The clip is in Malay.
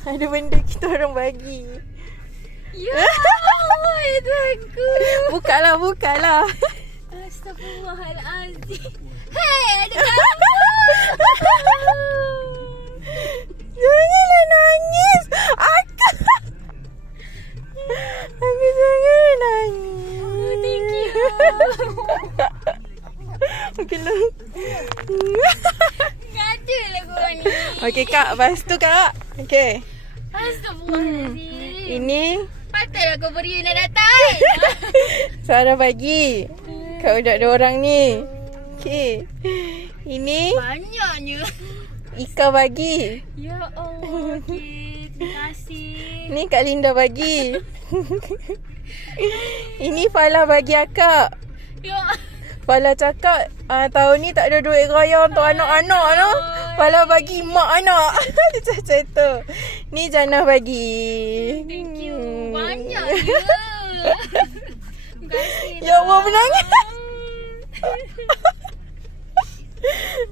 Ada benda kita orang bagi. Ya Allah, itu aku. Bukalah. Astagfirullahalazim. Hei, ada kamu. Janganlah nangis. Aku jangan nangis. Oh, thank you. Okeylah. Ngada lah korang ni. Okey Kak, lepas tu Kak. Okey. Astagfirullahalazim. Ini Patutlah kau beri nak datang. Sarah bagi kat budak dua orang ni. Okey. Ini Banyaknya. Ika bagi. Ya Allah. Okey, terima kasih. Ni Kak Linda bagi. Ini Falah bagi akak. Ya. Falah cakap tahun ni tak ada duit raya untuk anak-anak tu. Falah bagi mak anak. Dia cakap tu. Ni Jannah bagi. Thank you. Banyak je. Terima kasih. Ya Allah, menangis.